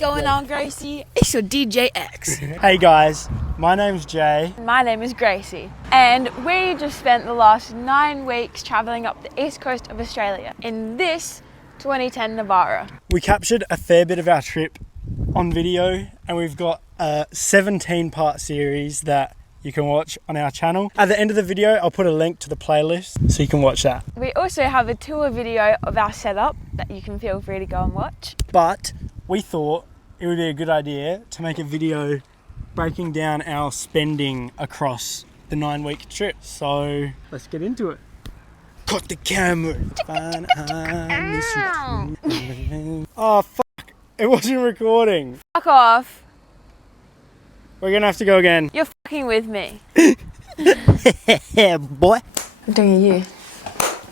going on, Gracie? It's your DJ X. Hey guys, my name's Jay. My name is Gracie. And we just spent the last 9 weeks travelling up the east coast of Australia in this 2010 Navara. We captured a fair bit of our trip on video, and we've got a 17-part series that you can watch on our channel. At the end of the video, I'll put a link to the playlist so you can watch that. We also have a tour video of our setup that you can feel free to go and watch. But we thought it would be a good idea to make a video breaking down our spending across the 9-week trip. So let's get into it. Cut the camera. Oh fuck, it wasn't recording. Fuck off. We're gonna have to go again. You're fucking with me. Yeah, boy. I'm doing a you.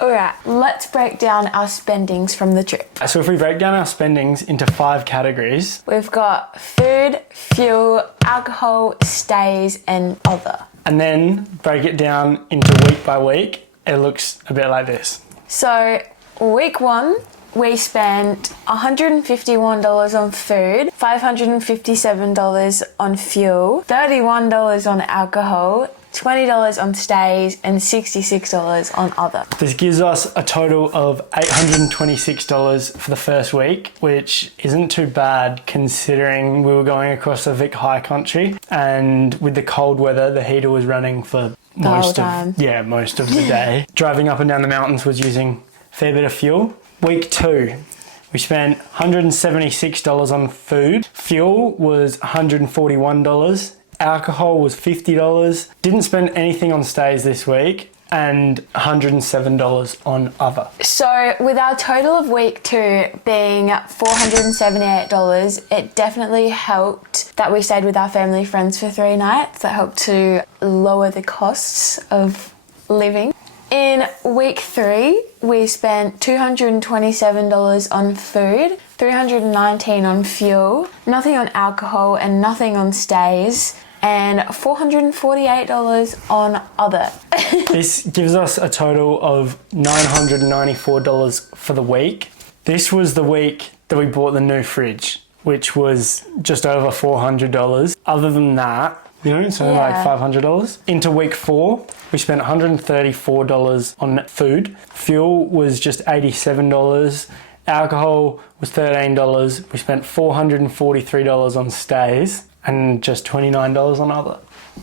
Alright, let's break down our spendings from the trip. So if we break down our spendings into 5 categories. We've got food, fuel, alcohol, stays, and other. And then break it down into week by week, it looks a bit like this. So week 1, we spent $151 on food, $557 on fuel, $31 on alcohol, $20 on stays, and $66 on other. This gives us a total of $826 for the first week, which isn't too bad considering we were going across the Vic High Country, and with the cold weather, the heater was running for most of the day. Driving up and down the mountains was using a fair bit of fuel. Week 2, we spent $176 on food. Fuel was $141. Alcohol was $50. Didn't spend anything on stays this week, and $107 on other. So with our total of week 2 being $478, it definitely helped that we stayed with our family friends for 3 nights. That helped to lower the costs of living. In week 3, we spent $227 on food, $319 on fuel, nothing on alcohol and nothing on stays, and $448 on other. This gives us a total of $994 for the week. This was the week that we bought the new fridge, which was just over $400. Other than that, like $500. Into week 4, we spent $134 on food. Fuel was just $87. Alcohol was $13. We spent $443 on stays and just $29 on other.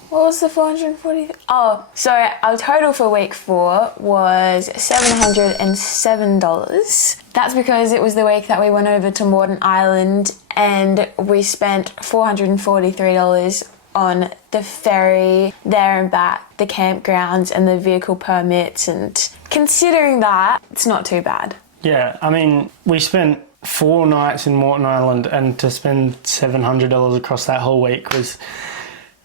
What was the 440? Oh, so our total for week 4 was $707. That's because it was the week that we went over to Moreton Island and we spent $443 on the ferry there and back, the campgrounds and the vehicle permits, and considering that, it's not too bad. Yeah, I mean, we spent 4 nights in Moreton Island, and to spend $700 across that whole week was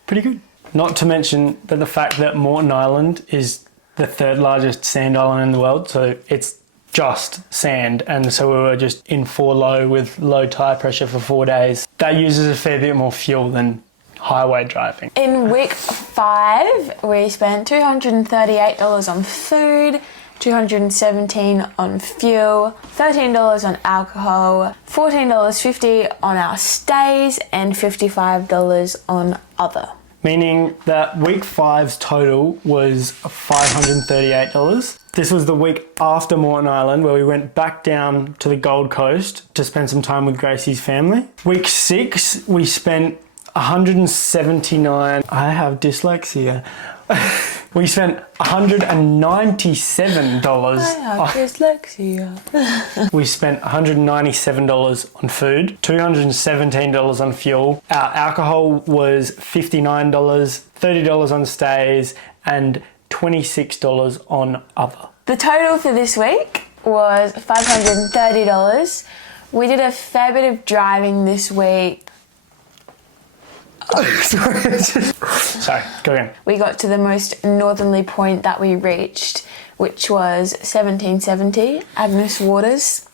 pretty good. Not to mention that the fact that Moreton Island is the 3rd largest sand island in the world, so it's just sand, and so we were just in 4 low with low tire pressure for 4 days. That uses a fair bit more fuel than highway driving. In week 5, we spent $238 on food, $217 on fuel, $13 on alcohol, $14.50 on our stays, and $55 on other. Meaning that week 5's total was $538. This was the week after Moreton Island, where we went back down to the Gold Coast to spend some time with Gracie's family. Week 6, we spent $179. I have dyslexia. We spent $197. I have dyslexia. We spent $197 on food, $217 on fuel. Our alcohol was $59, $30 on stays, and $26 on other. The total for this week was $530. We did a fair bit of driving this week. Sorry, go again. We got to the most northerly point that we reached, which was 1770, Agnes Waters.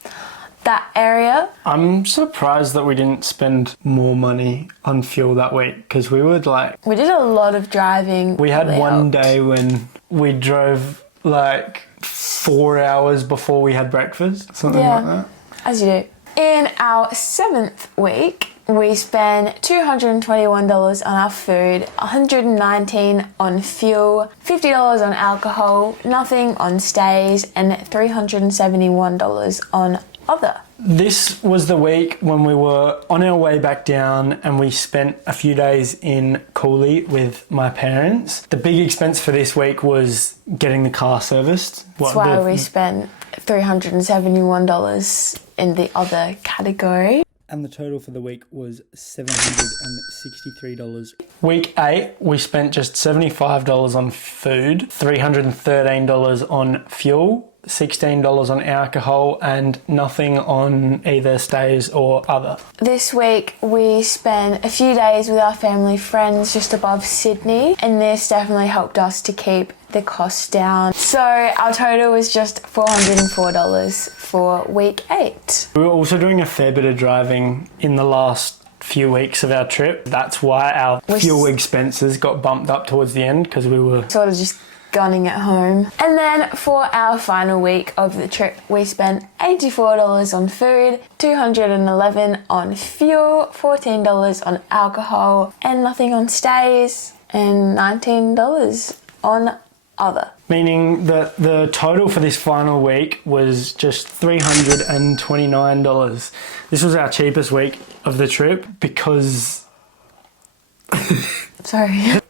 That area. I'm surprised that we didn't spend more money on fuel that week, because we would We did a lot of driving. We had one day when we drove 4 hours before we had breakfast, something like that. As you do. In our 7th week, we spent $221 on our food, $119 on fuel, $50 on alcohol, nothing on stays, and $371 on other. This was the week when we were on our way back down and we spent a few days in Cooley with my parents. The big expense for this week was getting the car serviced. That's why we spent $371 in the other category. And the total for the week was $763. Week 8, we spent just $75 on food, $313 on fuel, $16 on alcohol, and nothing on either stays or other. This week we spent a few days with our family friends just above Sydney, and this definitely helped us to keep the costs down. So our total was just $404 for week 8. We were also doing a fair bit of driving in the last few weeks of our trip. That's why our fuel expenses got bumped up towards the end, because we were sort of just gunning at home. And then for our final week of the trip, we spent $84 on food, $211 on fuel, $14 on alcohol, and nothing on stays, and $19 on other. Meaning that the total for this final week was just $329. This was our cheapest week of the trip because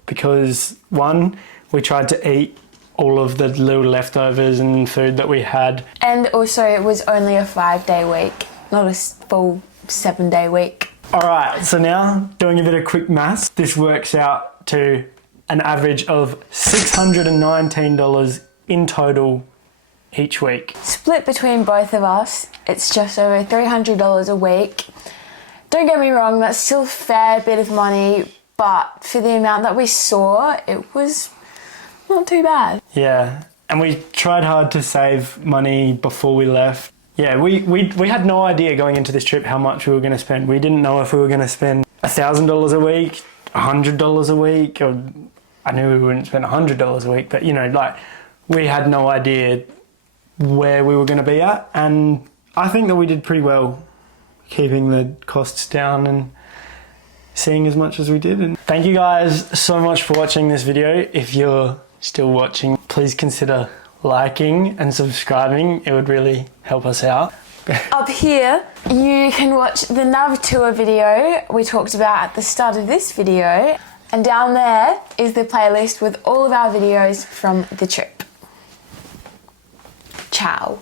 because one, we tried to eat all of the little leftovers and food that we had. And also it was only a 5-day week, not a full 7-day week. Alright, so now doing a bit of quick maths, this works out to an average of $619 in total each week. Split between both of us, it's just over $300 a week. Don't get me wrong, that's still a fair bit of money, but for the amount that we saw, it was not too bad. Yeah, and we tried hard to save money before we left. Yeah, we had no idea going into this trip how much we were going to spend. We didn't know if we were going to spend $1,000 a week, $100 a week, or I knew we wouldn't spend $100 a week, but you know, like, we had no idea where we were going to be at, and I think that we did pretty well keeping the costs down and seeing as much as we did. And thank you guys so much for watching this video. If you're still watching, please consider liking and subscribing. It would really help us out. Up here, you can watch the Nav tour video we talked about at the start of this video. And down there is the playlist with all of our videos from the trip. Ciao.